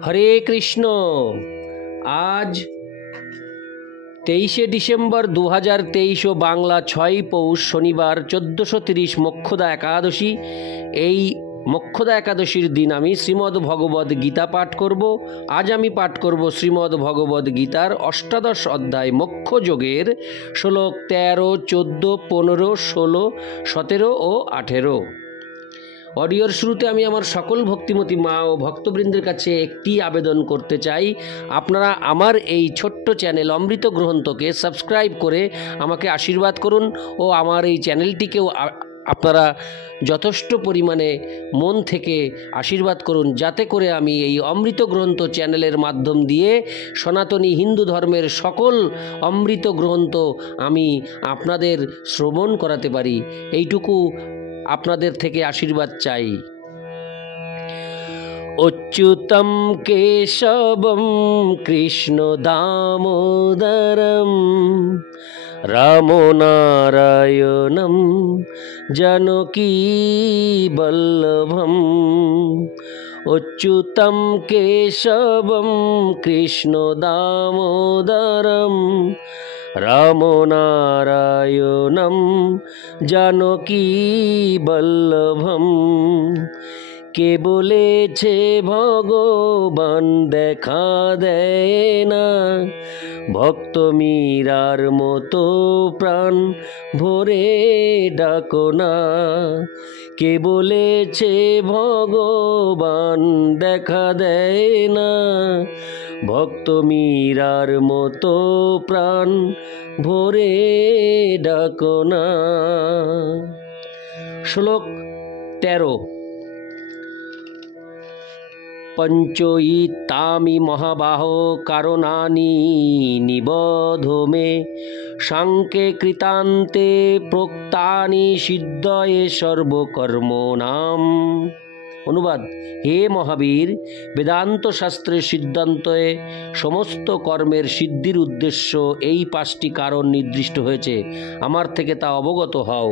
হরে কৃষ্ণ। আজ 23শে ডিসেম্বর 2023 ও বাংলা 6ই পৌষ শনিবার 1430 মোক্ষদা একাদশী। এই মোক্ষদা একাদশীর দিন আমি শ্রীমদ্ ভগবদ গীতা পাঠ করব। আজ আমি পাঠ করব শ্রীমদ্ ভগবদ গীতার অষ্টাদশ অধ্যায় মোক্ষযোগের শ্লোক 13, 14, 15, 16, 17 ও 18। অডিওর শুরুতে আমি আমার সকল ভক্তিমতী মা ও ভক্তবৃন্দের কাছে একটি আবেদন করতে চাই, আপনারা আমার এই ছোট্ট চ্যানেল অমৃত গ্রন্থকে সাবস্ক্রাইব করে আমাকে আশীর্বাদ করুন ও আমার এই চ্যানেলটিকেও আপনারা যথেষ্ট পরিমাণে মন থেকে আশীর্বাদ করুন, যাতে করে আমি এই অমৃত গ্রন্থ চ্যানেলের মাধ্যম দিয়ে সনাতনী হিন্দু ধর্মের সকল অমৃত গ্রন্থ আমি আপনাদের শ্রবণ করাতে পারি। এইটুকু আপনাদের থেকে আশীর্বাদ চাই। অচ্যুতম কেশবম কৃষ্ণ দামোদরম রাম নারায়ণম জানকী বল্লভম। অচ্যুতম কেশবম কৃষ্ণ দামোদরম রাম নারায়ণম জানকী বল্লভম। কে বলেছে ভগবান দেখা দেয় না, ভক্ত মীরার মতো প্রাণ ভরে ডাকো না। কে বলেছে ভগবান দেখা দেয় না, ভক্ত মীরার মতো প্রাণ ভরে ডাকো না। শ্লোক 13। পঞ্চৈতামি মহাবাহো কারণানি নিবধ মে, সাংখ্যে কৃতান্তে প্রোক্তানি সিদ্ধয়ে সর্বকর্মণাম। অনুবাদ: হে মহাবীর, বেদান্ত শাস্ত্রের সিদ্ধান্তে সমস্ত কর্মের সিদ্ধির উদ্দেশ্য এই 5টি কারণ নির্দিষ্ট হয়েছে, আমার থেকে তা অবগত হও।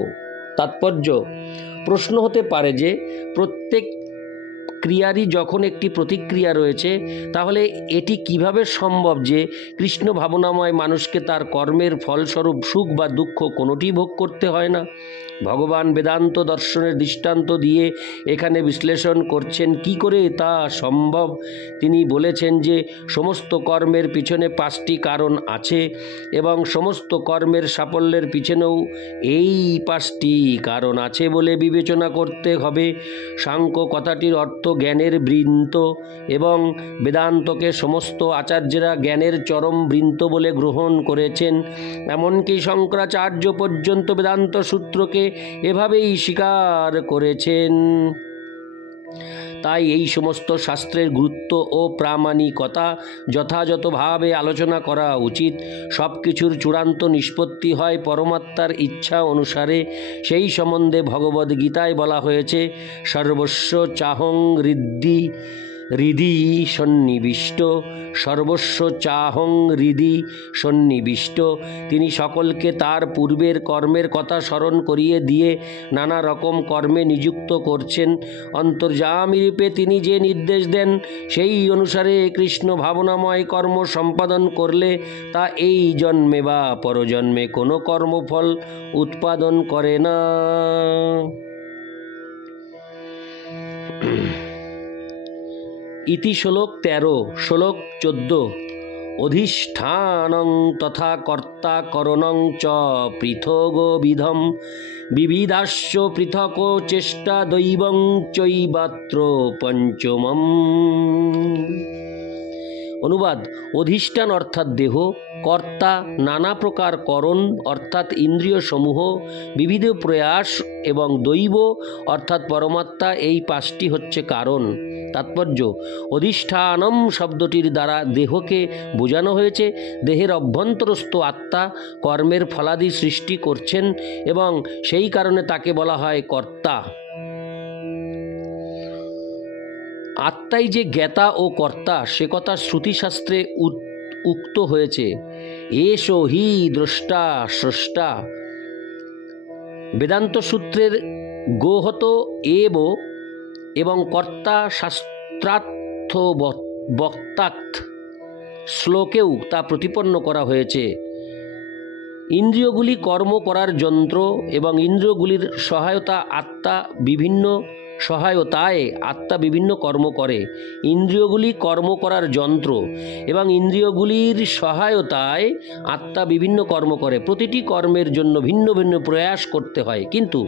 তাৎপর্য: প্রশ্ন হতে পারে যে প্রত্যেক ক্রিয়ারই যখন একটি প্রতিক্রিয়া রয়েছে, তাহলে এটি কিভাবে সম্ভব যে কৃষ্ণ ভাবনাময় মানুষকে তার কর্মের ফলস্বরূপ সুখ বা দুঃখ কোনোটি ভোগ করতে হয় না? ভগবান বেদান্ত দর্শনের দৃষ্টান্ত দিয়ে এখানে বিশ্লেষণ করছেন কি করে তা সম্ভব। তিনি বলেছেন যে সমস্ত কর্মের পিছনে 5টি কারণ আছে এবং সমস্ত কর্মের সাফল্যের পিছনেও এই 5টি কারণ আছে বলে বিবেচনা করতে হবে। সাংখ্য কথাটির অর্থ জ্ঞানের বৃন্ত এবং বেদান্তকে সমস্ত আচার্যেরা জ্ঞানের চরম বৃন্ত বলে গ্রহণ করেছেন। এমনকি শঙ্করাচার্য পর্যন্ত বেদান্ত সূত্রকে এভাবেই স্বীকার করেছেন। তাই এই সমস্ত শাস্ত্রের গুরুত্ব ও প্রামাণিকতা যথাযথভাবে আলোচনা করা উচিত। সব কিছুর চূড়ান্ত নিষ্পত্তি হয় পরমাত্মার ইচ্ছা অনুসারে। সেই সম্বন্ধে ভগবদ্গীতায় বলা হয়েছে, সর্বস্ব চাহং হৃদি সন্নিবিষ্ট, সর্বস্ব চাহং হৃদি সন্নিবিষ্ট। তিনি সকলকে তার পূর্বের কর্মের কথা স্মরণ করিয়ে দিয়ে নানা রকম কর্মে নিযুক্ত করছেন। অন্তর্যামী রূপে তিনি যে নির্দেশ দেন সেই অনুসারে কৃষ্ণ ভাবনাময় কর্ম সম্পাদন করলে তা এই জন্মে বা পরজন্মে কোনো কর্মফল উৎপাদন করে না। ইতি শ্লোক 13। শ্লোক 14। অধিষ্ঠানং তথা কর্তা করণং চ পৃথগবিধম, বিবিধাশ্চ পৃথক চেষ্টা দৈবং চৈবাত্র পঞ্চমম। অনুবাদ: অধিষ্ঠান অর্থাৎ দেহ, কর্তা নানা প্রকার করণ অর্থাৎ ইন্দ্রিয় সমূহ, বিবিধ প্রয়াস এবং দৈব অর্থাৎ পরমাত্মা, এই 5টি হচ্ছে কারণ। তাৎপর্য: অধিষ্ঠানম শব্দটির দ্বারা দেহকে বোঝানো হয়েছে। দেহের অভ্যন্তরস্থ আত্মা কর্মের ফলাদি সৃষ্টি করছেন এবং সেই কারণে তাকে বলা হয় কর্তা। আত্মাই যে জ্ঞাতা ও কর্তা সে কথা শ্রুতিশাস্ত্রে উক্ত হয়েছে। এষো হি দ্রষ্টা স্রষ্টা। বেদান্ত সূত্রের গোহত এব এবং কর্তা শাস্ত্রার্থ বক্তাক্ত শ্লোকেও তা প্রতিপন্ন করা হয়েছে। ইন্দ্রিয়গুলি কর্ম করার যন্ত্র এবং ইন্দ্রিয়গুলির সহায়তায় আত্মা বিভিন্ন কর্ম করে। ইন্দ্রিয়গুলি কর্ম করার যন্ত্র এবং ইন্দ্রিয়গুলির সহায়তায় আত্মা বিভিন্ন কর্ম করে। প্রতিটি কর্মের জন্য ভিন্ন ভিন্ন প্রয়াস করতে হয়, কিন্তু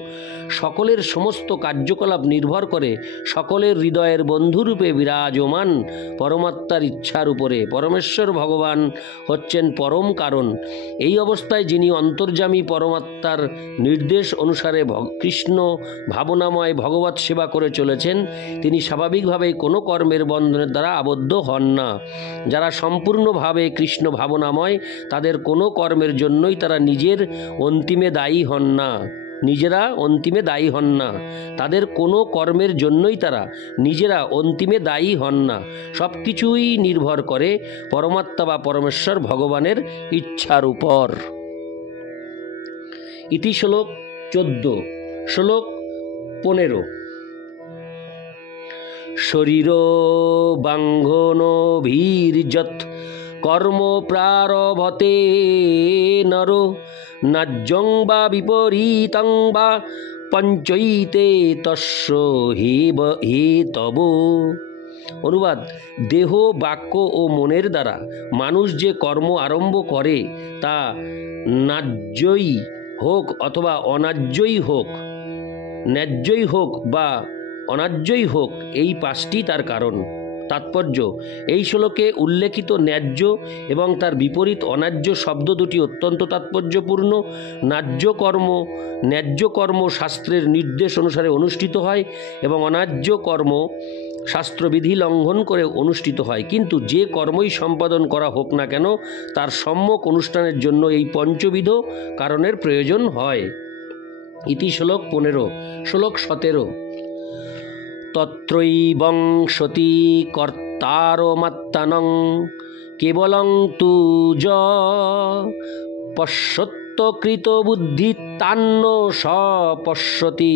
সকলের সমস্ত কার্যকলাপ নির্ভর করে সকলের হৃদয়ের বন্ধুরূপে বিরাজমান পরমাত্মার ইচ্ছার উপরে। পরমেশ্বর ভগবান হচ্ছেন পরম কারণ। এই অবস্থায় যিনি অন্তর্যামী পরমাত্মার নির্দেশ অনুসারে কৃষ্ণ ভাবনাময় ভগবৎ সেবা করে চলেছেন, তিনি স্বাভাবিকভাবেই কোনো কর্মের বন্ধনের দ্বারা আবদ্ধ হন না। যারা সম্পূর্ণভাবে কৃষ্ণ ভাবনাময়, তাদের কোনো কর্মের জন্যই তারা নিজেরা অন্তিমে দায়ী হন না। তাদের কোনো কর্মের জন্যই তারা নিজেরা অন্তিমে দায়ী হন না। সব কিছুই নির্ভর করে পরমাত্মা বা পরমেশ্বর ভগবানের ইচ্ছার উপর। ইতি শ্লোক 14। শ্লোক 15। শরীর বাঙ্ঘনভির্যৎ কর্ম প্রারভতে নর নাজ্যং বা বিপরীতং বা পঞ্চৈতে তস্য হে তব। অনুবাদ: দেহ, বাক্য ও মনের দ্বারা মানুষ যে কর্ম আরম্ভ করে তা ন্যায্যই হোক অথবা অন্যায্যই হোক, ন্যায্যই হোক বা অন্যায্যই হোক, এই পাঁচটি তার কারণ। তাৎপর্য: এই শ্লোকে উল্লেখিত ন্যায্য এবং তার বিপরীত অন্যায্য শব্দ দুটি অত্যন্ত তাৎপর্যপূর্ণ। ন্যায্য কর্ম শাস্ত্রের নির্দেশ অনুসারে অনুষ্ঠিত হয় এবং অন্যায্য কর্ম শাস্ত্রবিধি লঙ্ঘন করে অনুষ্ঠিত হয়। কিন্তু যে কর্মই সম্পাদন করা হোক না কেন, তার সম্যক অনুষ্ঠানের জন্য এই পঞ্চবিধ কারণের প্রয়োজন হয়। ইতি শ্লোক 15। শ্লোক 17। তত্রৈবং সতি কর্তারমাত্মানং কেবলং তু য পশ্যত্যকৃত বুদ্ধি তান্ন স পশ্যতি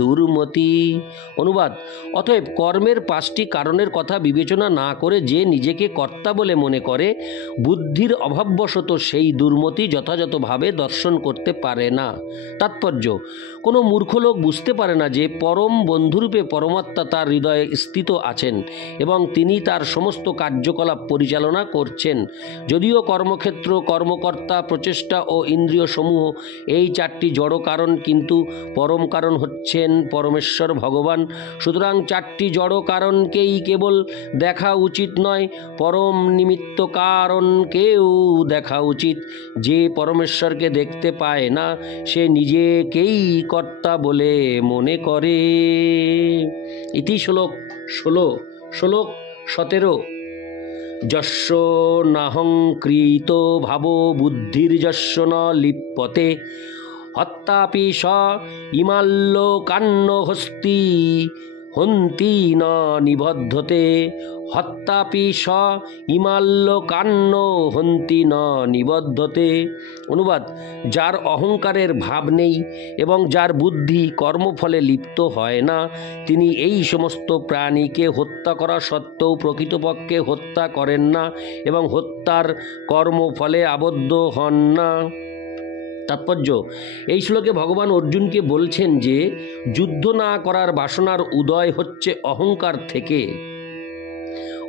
দুর্মতি। অনুবাদ: অতএব কর্মের পাঁচটি কারণের কথা বিবেচনা না করে যে নিজেকে কর্তা বলে মনে করে, বুদ্ধির অভাববশত সেই দুর্মতি যথাযথভাবে দর্শন করতে পারে না। তাৎপর্য: কোনো মূর্খ লোক বুঝতে পারে না যে পরম বন্ধুরূপে পরমাত্মা তার হৃদয়ে স্থিত আছেন এবং তিনি তার সমস্ত কার্যকলাপ পরিচালনা করছেন। যদিও কর্মক্ষেত্র, কর্মকর্তা, প্রচেষ্টা ও ইন্দ্রিয় সমূহ এই চারটি জড় কারণ, কিন্তু পরম কারণ হচ্ছেন পরমেশ্বর ভগবান। সুতরাং চারটি জড় কারণকেই কেবল দেখা উচিত নয়, পরম নিমিত্ত কারণকেও দেখা উচিত। যে পরমেশ্বরকে দেখতে পায় না, সে নিজেকেই কর্তা বলে মনে করে। ইতি শ্লোক 16। শ্লোক 17। যস্য নাহং কৃত ভাবো বুদ্ধির্যস্য ন লিপ্যতে হত্যাপি স ইমাল্লোকান্ন হস্তি হন্তি ন নিবদ্ধতে। হত্যাপি স ইমাল্লোকান্ন হন্তি ন নিবদ্ধতে। অনুবাদ: যার অহংকারের ভাব নেই এবং যার বুদ্ধি কর্মফলে লিপ্ত হয় না, তিনি এই সমস্ত প্রাণীকে হত্যা করা সত্ত্বেও প্রকৃতপক্ষে হত্যা করেন না এবং হত্যার কর্মফলে আবদ্ধ হন না। তাৎপর্য: এই শ্লোকে ভগবান অর্জুনকে বলছেন যে যুদ্ধ না করার বাসনার উদয় হচ্ছে অহংকার থেকে।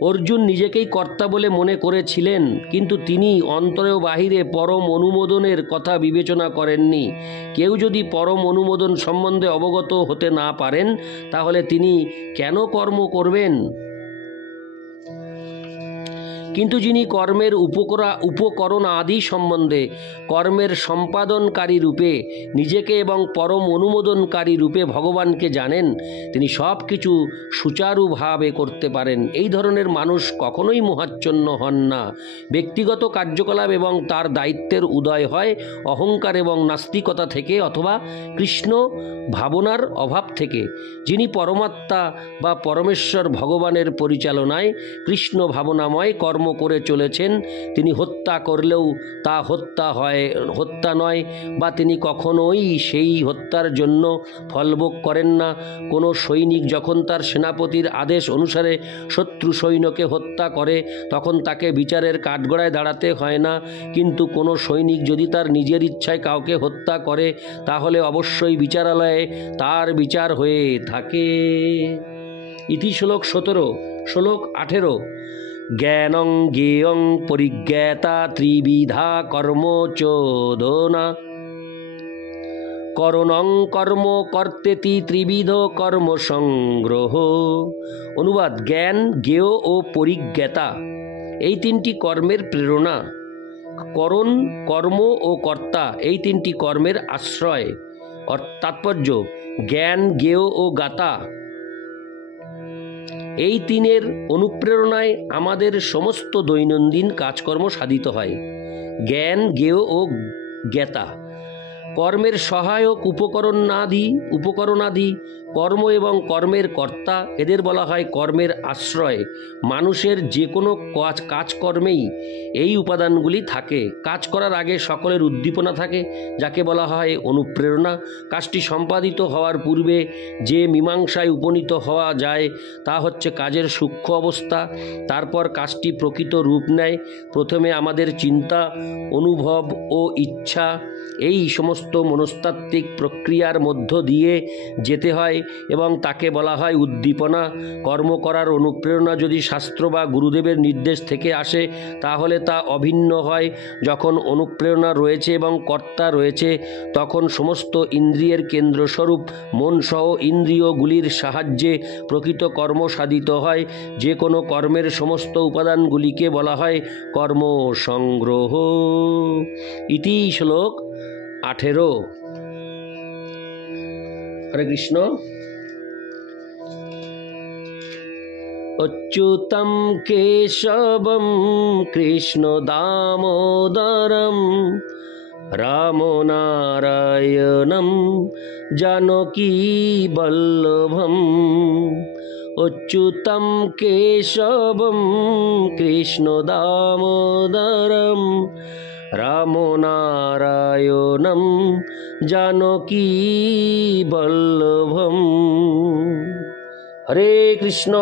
অর্জুন নিজেকেই কর্তা বলে মনে করেছিলেন, কিন্তু তিনি অন্তরে ও বাহিরে পরম অনুমোদনের কথা বিবেচনা করেননি। কেউ যদি পরম অনুমোদন সম্বন্ধে অবগত হতে না পারেন, তাহলে তিনি কেন কর্ম করবেন? কিন্তু যিনি কর্মের উপকরণ আদি সম্বন্ধে কর্মের সম্পাদনকারী রূপে নিজেকে এবং পরম অনুমোদনকারী রূপে ভগবানকে জানেন, তিনি সব কিছু সুচারুভাবে করতে পারেন। এই ধরনের মানুষ কখনোই মোহাচ্ছন্ন হন না। ব্যক্তিগত কার্যকলাপ এবং তার দায়িত্বের উদয় হয় অহংকার এবং নাস্তিকতা থেকে অথবা কৃষ্ণ ভাবনার অভাব থেকে। যিনি পরমাত্মা বা পরমেশ্বর ভগবানের পরিচালনায় কৃষ্ণ ভাবনাময় কর্ম কর্ম করে চলেছেন, তিনি হত্যা করলেও তা হত্যা নয়, বা তিনি কখনোই সেই হত্যার জন্য ফলভোগ করেন না। কোনো সৈনিক যখন তার সেনাপতির আদেশ অনুসারে শত্রু সৈন্যকে হত্যা করে তখন তাকে বিচারের কাঠগড়ায় দাঁড়াতে হয় না, কিন্তু কোনো সৈনিক যদি তার নিজের ইচ্ছায় কাউকে হত্যা করে তাহলে অবশ্যই বিচারালয়ে তার বিচার হয়ে থাকে। ইতি শ্লোক 17। শ্লোক 18। জ্ঞানং জ্ঞেয়ং পরিজ্ঞাতা ত্রিবিধা কর্ম চোদনা করণং কর্ম কর্তেতি ত্রিবিধ কর্ম সংগ্রহ। অনুবাদ: জ্ঞান, জ্ঞেয় ও পরিজ্ঞাতা এই তিনটি কর্মের প্রেরণা। করণ, কর্ম ও কর্তা এই তিনটি কর্মের আশ্রয়। তাৎপর্য: জ্ঞান, জ্ঞেয় ও জ্ঞাতা এই তিনের অনুপ্রেরণায় আমাদের সমস্ত দৈনন্দিন কাজকর্ম সাধিত হয়। জ্ঞান, জ্ঞেয় ও জ্ঞাতা কর্মের সহায়ক উপকরণাদি, কর্ম এবং কর্মের কর্তা এদের বলা হয় কর্মের আশ্রয়। মানুষের যে কোনো কাজকর্মেই এই উপাদানগুলি থাকে। কাজ করার আগে সকলের উদ্দীপনা থাকে, যাকে বলা হয় অনুপ্রেরণা। কাজটি সম্পাদিত হওয়ার পূর্বে যে মীমাংসায় উপনীত হওয়া যায় তা হচ্ছে কাজের সূক্ষ্ম অবস্থা। তারপর কাজটি প্রকৃত রূপ নেয়। প্রথমে আমাদের চিন্তা, অনুভব ও ইচ্ছা এই সমস্ত মনস্তাত্ত্বিক প্রক্রিয়ার মধ্য দিয়ে যেতে হয় এবং তাকে বলা হয় উদ্দীপনা। কর্ম করার অনুপ্রেরণা যদি শাস্ত্র বা গুরুদেবের নির্দেশ থেকে আসে তাহলে তা অভিন্ন হয়। যখন অনুপ্রেরণা রয়েছে এবং কর্তা রয়েছে তখন সমস্ত ইন্দ্রিয়ের কেন্দ্রস্বরূপ মনসহ ইন্দ্রিয়গুলির সাহায্যে প্রকৃত কর্ম সাধিত হয়। যে কোনো কর্মের সমস্ত উপাদানগুলিকে বলা হয় কর্ম সংগ্রহ। ইতি শ্লোক 18। হরে কৃষ্ণ। অচ্যুতম কেশবম কৃষ্ণ দামোদরম রাম নারায়ণম জানকী বল্লভম। অচ্যুতম কেশবম কৃষ্ণ দামোদরম রাম নারায়ণম জানকী বল্লভম। হরে কৃষ্ণ।